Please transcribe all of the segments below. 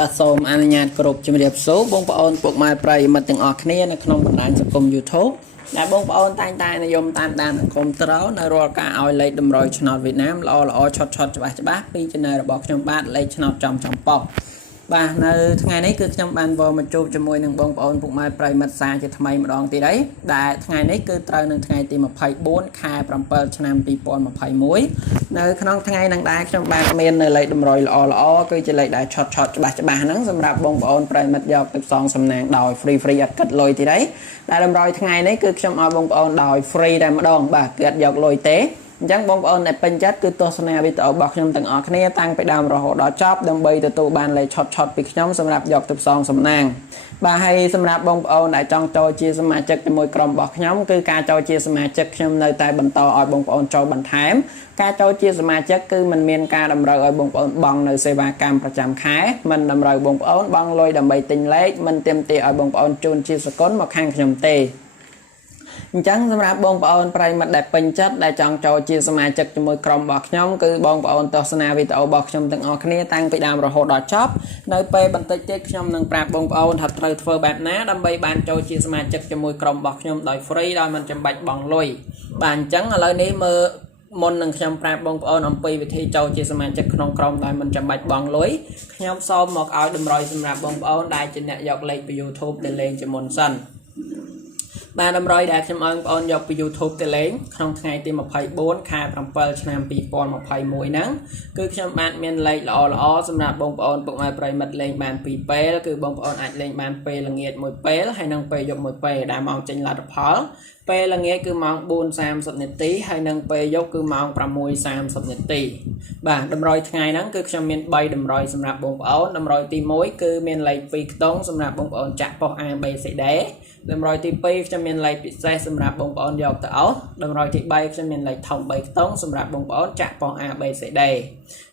បាទសូមអនុញ្ញាតគោរពជំរាបសួរបងប្អូនពុកម៉ែប្រិយមិត្តទាំងអស់គ្នានៅក្នុងបណ្ដាញសង្គម YouTube ដែលបងប្អូនតែងតែនិយមតាមដានសង្គមត្រូវនៅរាល់ការឲ្យលេខតម្រុយឆ្នោតវៀតណាមល្អឆតច្បាស់ពី Channel របស់ខ្ញុំបាទលេខឆ្នោតចំប៉ុកបាទនៅថ្ងៃនេះគឺខ្ញុំបានមកជួបជាមួយនឹងបងប្អូនពុកម៉ែប្រិយមិត្តសាជាថ្មីម្ដងទៀតហើយដែលថ្ងៃនេះគឺត្រូវនឹងថ្ងៃទី24ខែ7ឆ្នាំ2021នៅក្នុងថ្ងៃនឹងដែរខ្ញុំបានមាននៅលេខតម្រុយល្អគឺជាលេខដែលឆតច្បាស់ហ្នឹងសម្រាប់បងប្អូនប្រិយមិត្តយកទៅផ្សងសំណាងដោយ free អត់គិតលុយទៀតហើយដែលតម្រុយថ្ងៃនេះគឺខ្ញុំឲ្យបងប្អូនដោយ free តែម្ដងបាទគឺអត់យកលុយទេអញ្ចឹងបងប្អូនដែលពេញចិត្តគឺទស្សនាវីដេអូរបស់ខ្ញុំទាំងអស់គ្នាតាំងពីដើមរហូតដល់ចប់ដើម្បីទទួលបានលេខឆតពីខ្ញុំសម្រាប់យកទៅផ្សងសំណាងបាទហើយសម្រាប់បងប្អូនដែលចង់ចូលជាសមាជិកជាមួយក្រុមរបស់ខ្ញុំគឺការចូលជាសមាជិកខ្ញុំនៅតែបន្តឲ្យបងប្អូនចូលបន្ថែមការចូលជាសមាជិកគឺมันមានការតម្រូវឲ្យបងប្អូនបង់នៅសេវាកម្មប្រចាំខែมันតម្រូវបងប្អូនបង់លុយដើម្បីទិញលេខมันទាមទារឲ្យបងប្អូនជូនជាសកលមកខាងខ្ញុំទេអញ្ចឹងសម្រាប់បងប្អូនប្រិយមិត្តដែលពេញចិត្តដែលចង់ចូលជាសមាជិកជាមួយក្រុមរបស់ខ្ញុំគឺបងប្អូនទស្សនាវីដេអូរបស់ខ្ញុំទាំងអស់គ្នាតាំងពីដើមរហូតដល់ចប់នៅពេលបន្តិចទៀតខ្ញុំនឹងប្រាប់បងប្អូនថាត្រូវធ្វើបែបណាដើម្បីបានចូលជាសមាជិកជាមួយក្រុមរបស់ខ្ញុំដោយ free ដោយមិនចាំបាច់បង់លុយបាទអញ្ចឹងឥឡូវនេះមើលមុននឹងខ្ញុំប្រាប់បងប្អូនអំពីវិធីចូលជាសមាជិកក្នុងក្រុមដោយមិនចាំបាច់បង់លុយខ្ញុំសូមមកឲ្យតម្រុយសម្រាប់បងប្អូនដែលជាអ្នកយកលេខពី YouTube ទៅលេងជាមុនសិនបាទតម្រុយដែលខ្ញុំឲ្យបងប្អូនយកពី YouTube ទៅលេងក្នុងថ្ងៃទី24ខែ7ឆ្នាំ2021ហ្នឹងគឺខ្ញុំបានមានលេខល្អសម្រាប់បងប្អូនពុកម៉ែប្រិយមិត្តលេងបាន2ពេលគឺបងប្អូនអាចលេងបានពេលល្ងាចមួយពេលហើយនិងពេលយប់មួយពេលដែលមកចេញលទ្ធផលពេលល្ងាចគឺម៉ោង 4:30 នាទីហើយនិងពេលយប់គឺម៉ោង 6:30 នាទីបាទតម្រុយថ្ងៃហ្នឹងគឺខ្ញុំមាន3តម្រុយសម្រាប់បងប្អូនតម្រុយទី1គឺមានលេខ2ខ្ទង់សម្រាប់បងប្អូនចាក់ប៉ុស A B C D តម្រុយទី2ខ្ញុំមានលេខពិសេសសម្រាប់បងប្អូនយកទៅអោសតម្រុយទី3ខ្ញុំមានលេខធំ3ខ្ទង់សម្រាប់បងប្អូនចាក់ប៉ុស A B C D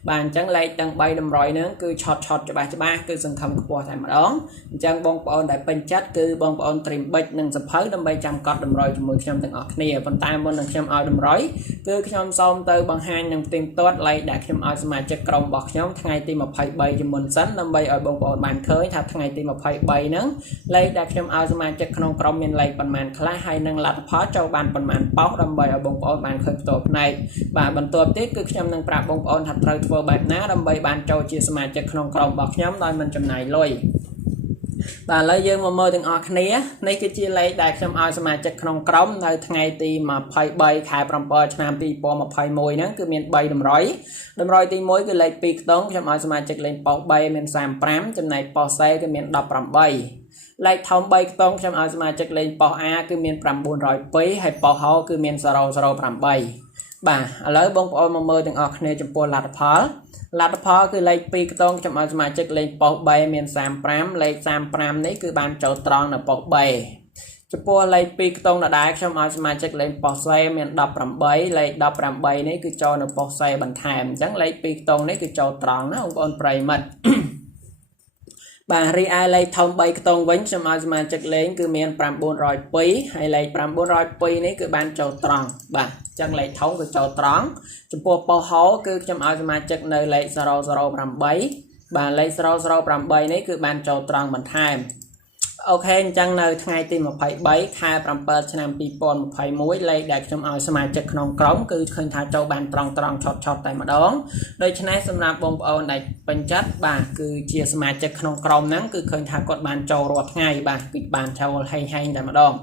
បាទអញ្ចឹងលេខទាំង3តម្រុយហ្នឹងគឺឆតច្បាស់គឺសង្ឃឹមខ្ពស់តែម្ដងអញ្ចឹងបងប្អូនដែលពេញចិត្តគឺបងប្អូនត្រៀមប៊ិចនិងសភៅដើម្បីចាំកត់តម្រុយជាមួយខ្ញុំទាំងអស់គ្នាប៉ុន្តែមុននឹងខ្ញុំឲ្យតម្រុយគឺខ្ញុំសូមទៅបង្ហាញនឹងផ្ទៀងផ្ទាត់លេខដែលខ្ញុំឲ្យសមាជិកក្រុមរបស់ខ្ញុំថ្ងៃទី23ជាមុនសិនដើម្បីឲ្យបងប្អូនបានឃើញថាថ្ងៃទី23ហ្នឹងលេខដែលខ្ញុំឲ្យសមាជិកក្នុងក្រុមមានលេខប៉ុន្មានខ្លះហើយនឹងលទ្ធផលចូលបានប៉ុន្មានប៉ោះដើម្បីឲ្យបងប្អូនបានឃើញផ្ទាល់ផ្នែកបាទបន្ទាប់ទៀតគឺខ្ញុំនឹងប្រាប់បងប្អូនថាត្រូវធ្វើបែបណាដើម្បីបានចូលជាសមាជិកក្នុងក្រុមរបស់ខ្ញុំដោយមិនចំណាយលុយបាទឥឡូវយើងមកមើលទាំងអស់គ្នានេះគឺជាលេខដែលខ្ញុំឲ្យសមាជិកក្នុងក្រុមនៅថ្ងៃទី23ខែ7ឆ្នាំ2021ហ្នឹងគឺមាន3តម្រុយទី1គឺលេខ2ខ្ទង់ខ្ញុំឲ្យសមាជិកលេងប៉ុស B មាន35ចំណែកប៉ុស C គឺមាន18លេខធំ3ខ្ទង់ខ្ញុំឲ្យសមាជិកលេងប៉ុស A គឺមាន902ហើយប៉ុស H គឺមាន008បាទឥឡូវបងប្អូនមកមើលទាំងអស់គ្នាចំពោះលទ្ធផលគឺលេខ2ខ្ទង់ខ្ញុំឲ្យសមាជិកលេងប៉ុស B មាន35លេខ35នេះគឺបានចូលត្រង់នៅប៉ុស B ចំពោះលេខ2ខ្ទង់ដដែលខ្ញុំឲ្យសមាជិកលេងប៉ុស C មាន18លេខ18នេះគឺចូលនៅប៉ុស C បន្ថែមអញ្ចឹងលេខ2ខ្ទង់នេះគឺចូលត្រង់ណាបងប្អូនប្រិយមិត្តបាទរីឯលេខធំ3ខ្ទង់វិញខ្ញុំឲ្យសមាជិកលេងគឺមាន902ហើយលេខ902នេះគឺបានចូលត្រង់បាទអញ្ចឹងលេខធំគឺចូលត្រង់ចំពោះប៉ុស H គឺខ្ញុំឲ្យសមាជិកនៅលេខ008បាទលេខ008នេះគឺបានចូលត្រង់បន្ថែមអូខេអញ្ចឹងនៅថ្ងៃទី23ខែ7ឆ្នាំ2021លេខដែលខ្ញុំឲ្យសមាជិកក្នុងក្រុមគឺឃើញថាចូលបានត្រង់ឆតតែម្ដងដូច្នេះសម្រាប់បងប្អូនដែលពេញចិត្តបាទគឺជាសមាជិកក្នុងក្រុមហ្នឹងគឺឃើញថាគាត់បានចូលរាល់ថ្ងៃបាទគឺបានចូលហែងតែម្ដង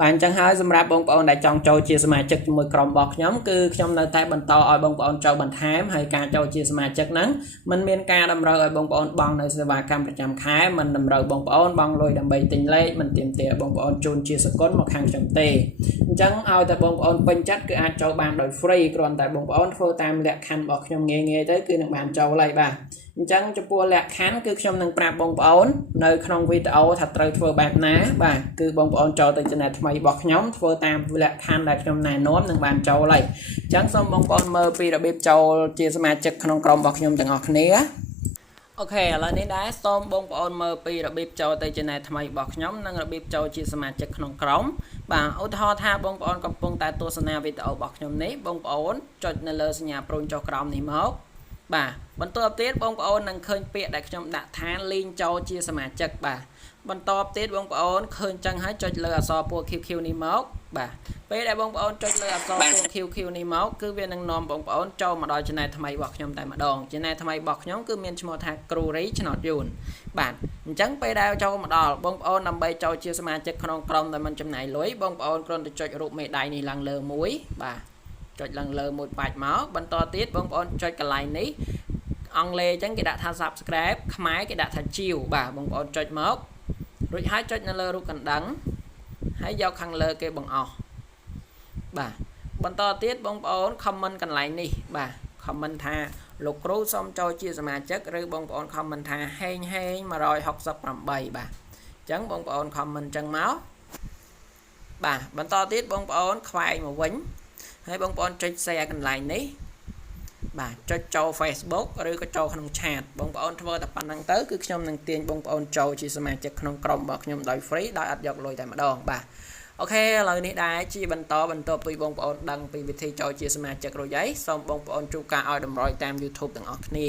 បាទអញ្ចឹងហើយសម្រាប់បងប្អូនដែលចង់ចូលជាសមាជិកជាមួយក្រុមរបស់ខ្ញុំគឺខ្ញុំនៅតែបន្តឲ្យបងប្អូនចូលបន្ថែមហើយការចូលជាសមាជិកហ្នឹងมันមានការតម្រូវឲ្យបងប្អូនបង់នៅសេវាកម្មប្រចាំខែมันតម្រូវបងប្អូនបង់លុយដើម្បីទិញលេខមិនទាមទារបងប្អូនជូនជាសកលមកខាងខ្ញុំទេអញ្ចឹងឲ្យតែបងប្អូនពេញចិត្តគឺអាចចូលបានដោយ free គ្រាន់តែបងប្អូនធ្វើតាមលក្ខខណ្ឌរបស់ខ្ញុំងាយទៅគឺនឹងបានចូលហើយបាទអញ្ចឹងចំពោះលក្ខខណ្ឌគឺខ្ញុំនឹងប្រាប់បងប្អូននៅក្នុងវីដេអូថាត្រូវធ្វើបែបណាបាទគឺបងប្អូនចូលទៅ channel ថ្មីរបស់ខ្ញុំធ្វើតាមលក្ខខណ្ឌដែលខ្ញុំណែនាំនឹងបានចូលហើយអញ្ចឹងសូមបងប្អូនមើលពីរបៀបចូលជាសមាជិកក្នុងក្រុមរបស់ខ្ញុំទាំងអស់គ្នាអូខេឥឡូវនេះដែរសូមបងប្អូនមើលពីរបៀបចូលទៅ channel ថ្មីរបស់ខ្ញុំនិងរបៀបចូលជាសមាជិកក្នុងក្រុមបាទឧទាហរណ៍ថាបងប្អូនកំពុងតែទស្សនាវីដេអូរបស់ខ្ញុំនេះបងប្អូនចុចនៅលើសញ្ញាព្រុញចុះក្រោមនេះមក បាទបន្ទាប់ទៀតបងប្អូននឹងឃើញពាក្យដែលខ្ញុំដាក់ថាលេងចូលជាសមាជិកបាទបន្ទាប់ទៀតបងប្អូនឃើញចឹងហើយចុចលើអក្សរពណ៌ QQ នេះមកបាទពេលដែលបងប្អូនចុចលើអក្សរពណ៌ QQ នេះមកគឺវានឹងនាំបងប្អូនចូលមកដល់ channel ថ្មីរបស់ខ្ញុំតែម្ដង channel ថ្មីរបស់ខ្ញុំគឺមានឈ្មោះថាគ្រូរីឆ្នោតយួនបាទអញ្ចឹងពេលដែលចូលមកដល់បងប្អូនដើម្បីចូលជាសមាជិកក្នុងក្រុមដែលមិនចំណាយលុយបងប្អូនគ្រាន់តែចុចរូបមេដៃនេះឡើងលើមួយបាទចុចឡើងលើមួយបាច់មកបន្តទៀតបងប្អូនចុចកន្លែងនេះអង់គ្លេសអញ្ចឹងគេដាក់ថា subscribe ខ្មែរគេដាក់ថាជាវបាទបងប្អូនចុចមករួចហើយចុចនៅលើរូបកណ្ដឹងហើយយកខាងលើគេបង្អស់បាទបន្តទៀតបងប្អូន comment កន្លែងនេះបាទ comment ថាលោកគ្រូសូមចូលជាសមាជិកឬបងប្អូន comment ថាហេង168បាទអញ្ចឹងបងប្អូន comment អញ្ចឹងមកបាទបន្តទៀតបងប្អូនខ្វែងមកវិញហើយបងប្អូនចុច share កន្លែងនេះបាទចុចចូល Facebook ឬក៏ចូលក្នុង chat បងប្អូនធ្វើតែប៉ុណ្្នឹងទៅគឺខ្ញុំនឹងទាញបងប្អូនចូលជាសមាជិកក្នុងក្រុមរបស់ខ្ញុំដោយ free ដោយអត់យកលុយតែម្ដងបាទអូខេឥឡូវនេះដែរជាបន្តពីបងប្អូនដឹងពីវិធីចូលជាសមាជិករួចហើយសូមបងប្អូនជួបការឲ្យតម្រុយតាម YouTube ទាំងអស់គ្នា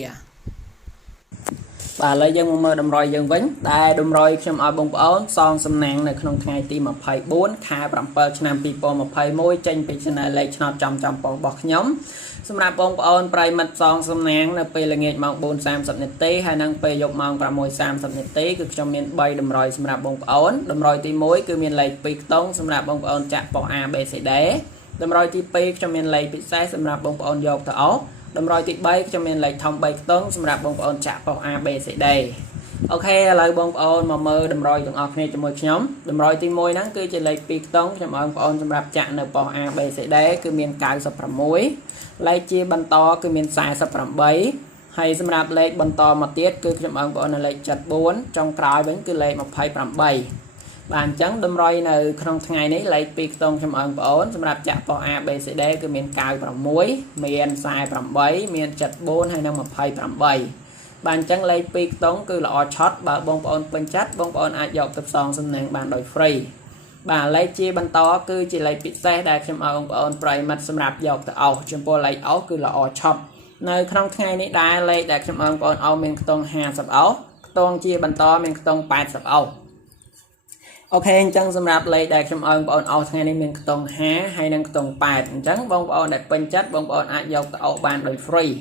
បាទឥឡូវយើងមកមើលតម្រុយយើងវិញដែលតម្រុយខ្ញុំឲ្យបងប្អូនសងសំណាងនៅក្នុងថ្ងៃទី24ខែ7ឆ្នាំ2021ចេញពី channel លេខឆ្នោតចំពោះរបស់ខ្ញុំសម្រាប់បងប្អូនប្រិយមិត្តសងសំណាងនៅពេលល្ងាចម៉ោង 4:30 នាទីហើយនិងពេលយប់ម៉ោង 6:30 នាទីគឺខ្ញុំមាន3តម្រុយសម្រាប់បងប្អូនតម្រុយទី1គឺមានលេខ2ខ្ទង់សម្រាប់បងប្អូនចាក់ប៉ុស A B C D តម្រុយទី2ខ្ញុំមានលេខពិសេសសម្រាប់បងប្អូនយកទៅអស់តម្រុយទី3ខ្ញុំមានលេខធំ3ខ្ទង់សម្រាប់បងប្អូនចាក់ប៉ុស A B C D អូខេឥឡូវបងប្អូនមកមើលតម្រុយទាំងអស់គ្នាជាមួយខ្ញុំតម្រុយទី1ហ្នឹងគឺជាលេខ2ខ្ទង់ខ្ញុំឲ្យបងប្អូនសម្រាប់ចាក់នៅប៉ុស A B C D គឺមាន96លេខជាបន្តគឺមាន48ហើយសម្រាប់លេខបន្តមកទៀតគឺខ្ញុំឲ្យបងប្អូននៅលេខ74ចុងក្រោយវិញគឺលេខ28បាទអញ្ចឹងតម្រុយនៅក្នុងថ្ងៃនេះលេខ2ខ្ទង់ខ្ញុំឲ្យបងប្អូនសម្រាប់ចាក់ប៉ុស A B C D គឺមាន96មាន48មាន74ហើយនិង28បាទអញ្ចឹងលេខ2ខ្ទង់គឺល្អឆត់បើបងប្អូនពេញចិត្តបងប្អូនអាចយកទៅផ្សងសំណាងបានដោយ free បាទលេខជាបន្តគឺជាលេខពិសេសដែលខ្ញុំឲ្យបងប្អូនប្រិយមិត្តសម្រាប់យកទៅអស់ចំពោះលេខអស់គឺល្អឆត់នៅក្នុងថ្ងៃនេះដែរលេខដែលខ្ញុំឲ្យបងប្អូនអស់មានខ្ទង់50អស់ខ្ទង់ជាបន្តមានខ្ទង់80អស់អូខេអញ្ចឹងសម្រាប់លេខដែលខ្ញុំឲ្យបងប្អូនអស់ថ្ងៃនេះមានខ្ទង់50ហើយនិងខ្ទង់8អញ្ចឹងបងប្អូនដែលពេញចិត្តបងប្អូនអាចយកទៅអស់បានដោយ free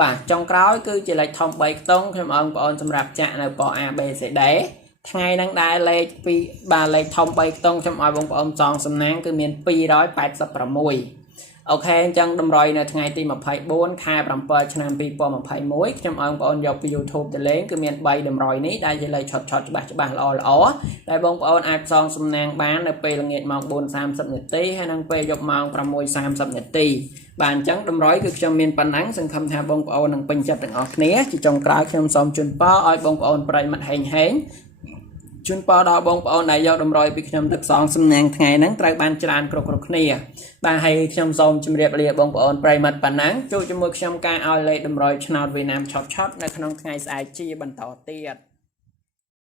បាទចុងក្រោយគឺជាលេខធំ3ខ្ទង់ខ្ញុំឲ្យបងប្អូនសម្រាប់ចាក់នៅប៉ុស A B C D ថ្ងៃហ្នឹងដែរលេខ2បាទលេខធំ3ខ្ទង់ខ្ញុំឲ្យបងប្អូនសងសំណាងគឺមាន286អូខេអញ្ចឹងតម្រុយនៅថ្ងៃទី24ខែ7ឆ្នាំ2021ខ្ញុំឲ្យបងប្អូនយកពី YouTube ទៅលេងគឺមាន3តម្រុយនេះដែលជាលេខឆត់ច្បាស់ល្អដែលបងប្អូនអាចសងសំណាងបាននៅពេលល្ងាចម៉ោង 4:30 នាទីហើយនិងពេលយប់ម៉ោង 6:30 នាទីបាទអញ្ចឹងតម្រុយគឺខ្ញុំមានប៉ុណ្ណឹងសង្ឃឹមថាបងប្អូននឹងពេញចិត្តទាំងអស់គ្នាជាចុងក្រោយខ្ញុំសូមជូនពរឲ្យបងប្អូនប្រិយមិត្តហេងជូនពរដល់បងប្អូនដែលយកតម្រុយពីខ្ញុំទៅផ្សងសំណាងថ្ងៃហ្នឹងត្រូវបានច្រើនគ្រប់គ្នាបាទហើយខ្ញុំសូមជម្រាបលាបងប្អូនប្រិយមិត្តប៉ុណ្ណឹងជួបជាមួយខ្ញុំការឲ្យលេខតម្រុយឆ្នោតវៀតណាមឆប់នៅក្នុងថ្ងៃស្អែកជាបន្តទៀត